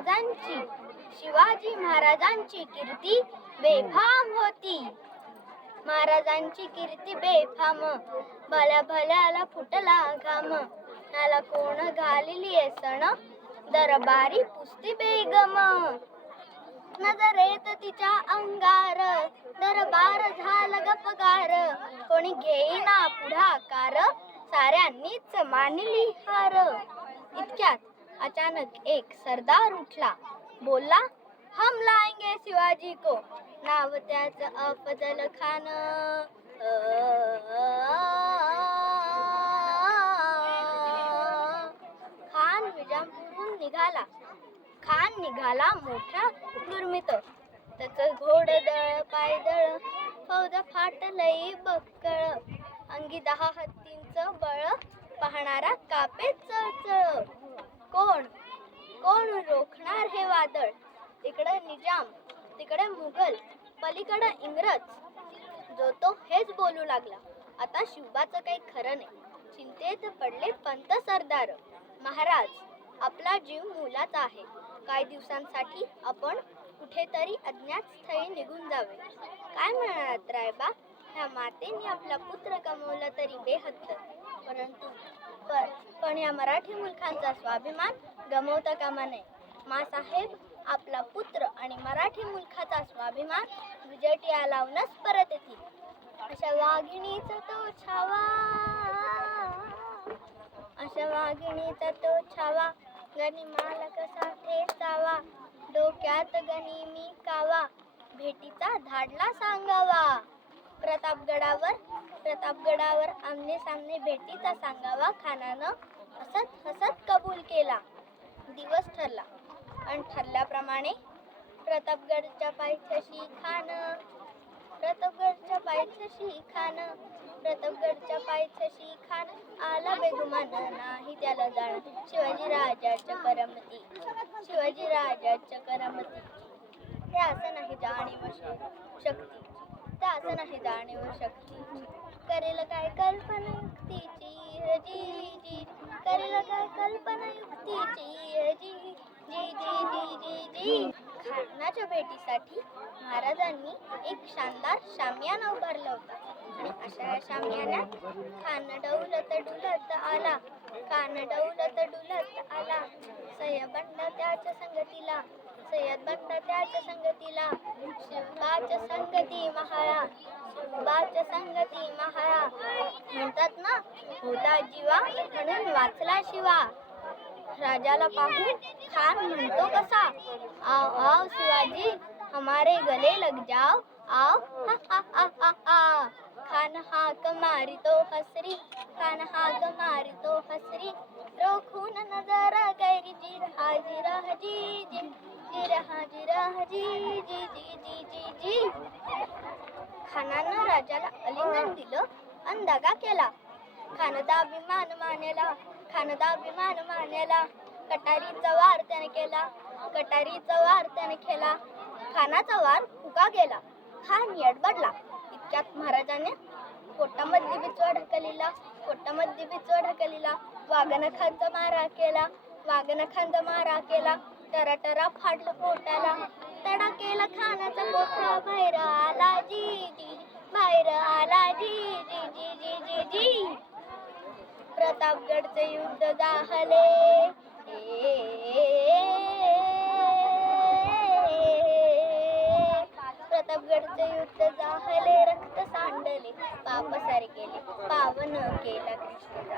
महाराजांची. शिवाजी महाराजांची कीर्ती बेफाम होती. महाराजांची कीर्ती बेफाम. भल्या भल्याला फुटला घाम. त्याला कोण घालिली सण? दरबारी पुस्ती बेगम. नजरेत तिच्या अंगार. दरबार झाला गपगार. कोणी घेईना पुढाकार. साऱ्यांनीच मानली हार. इतक्यात अचानक एक सरदार उठला. बोलला हम लाएंगे शिवाजी को. नाव त्याचं अफजल खान. खान विजापूरहून निघाला. खान निघाला मोठा गुरमित त्याचं घोडदळ पायदळ फौज फाटलई बक्कळ. अंगी दहा हत्तींचं बळ पाहणारा कापे चळचळ. कोण रोखणार हे वादळ? तिकडे निजाम तिकडे मुघल पलीकडे इंग्रज. जो तो हेच बोलू लागला. आता शिवबाचं काही खरं नाही. चिंतेत पडले पंत सरदार. महाराज आपला जीव मुलाचा आहे. काही दिवसांसाठी आपण कुठेतरी अज्ञात स्थळी निघून जावे. काय म्हणत रायबा? ह्या मातेने आपला पुत्र कमवला तरी बेहत्तर. परंतु पर पण या मराठी मुलखांचा स्वाभिमान गमवता कामा नये. मासाहेब आपला पुत्र आणि मराठी मुलखाचा स्वाभिमान विजटिया लावूनच परत येतील. अशा वाघिणीचा तो छावा. अशा वाघिणीचा तो छावा. गनिमाला कसा ठेचावा डोक्यात गणी मी कावा. भेटीचा धाडला सांगावा. प्रतापगडावर प्रतापगडावर आमने सामने भेटीचा सांगावा. खानानं हसत हसत कबूल केला. दिवस ठरला. आणि ठरल्याप्रमाणे प्रतापगडच्या पायथ्याशी खान प्रतापगडच्या पायथ्याशी खान प्रतापगडच्या पायथ्याशी खान आला बेगुमान नाही त्याला जाण. शिवाजी राजाच्या करमती शिवाजी राजाच्या करमती. ते असं नाही जाणीव शक्ती. ते असं नाही जाणीव शक्ती. करेल काय कल्पना युक्तीची? रजी जी. करेल काय कल्पना युक्तीची जी जी जी जी जी जी खानाच्या भेटीसाठी महाराजांनी एक शानदार शामियाना उभारला होता. आणि अशा शामियान्यात खान डौलत डुलत आला. खान डौलत डुलत आला. सय्यबंड त्याच्या संगतीला. सय्यद बंड त्याच्या संगतीला. शिवबाच्या संगती महाळा. शिवबाच्या संगती महाळा. म्हणतात ना होता जीवा म्हणून वाचला शिवा. राजाला पाहून खान म्हणतो कसा? आओ आओ शिवाजी हमारे गले लग जाओ। आओ हा हा हा हा हा। खान हाक मारी तो हसरी खान हाक मारी तो हसरी। रोखून नजरा गैरी जी हाजी जी जी जी। जी रहा जी जी जी जी जी जी जी। खानानं राजाला अलिंगन दिलं आणि दगा केला। खानदा अभिमान मानेला। खानदा अभिमान मानेला कटारीचा वार त्याने केला. कटारीचा वार त्याने केला. खानाचा वार फुका गेला. खान येडबडला. इतक्यात महाराजाने पोटामध्ये बिचवा ढकलिला. पोटामध्ये बिचवा ढकलिला. वाघन खांचा मारा केला. वाघन मारा केला. टरा टरा फाटलं पोटाला. तडा केला खानाचा पोटरा बाहेर आला जी जी बाहेर आला जी जी जी जी जी जी प्रतापगडचे युद्ध जाहले प्रतापगडचे युद्ध जाहले रक्त सांडले पाप सारे केले पावन केला कृष्ण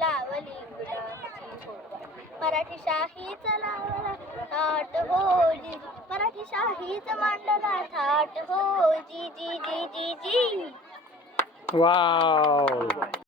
लावली गुलाबाची मराठी शाहीच लावला थाट हो जी मराठी शाहीच मांडला थाट हो जी जी जी जी जी. वाव.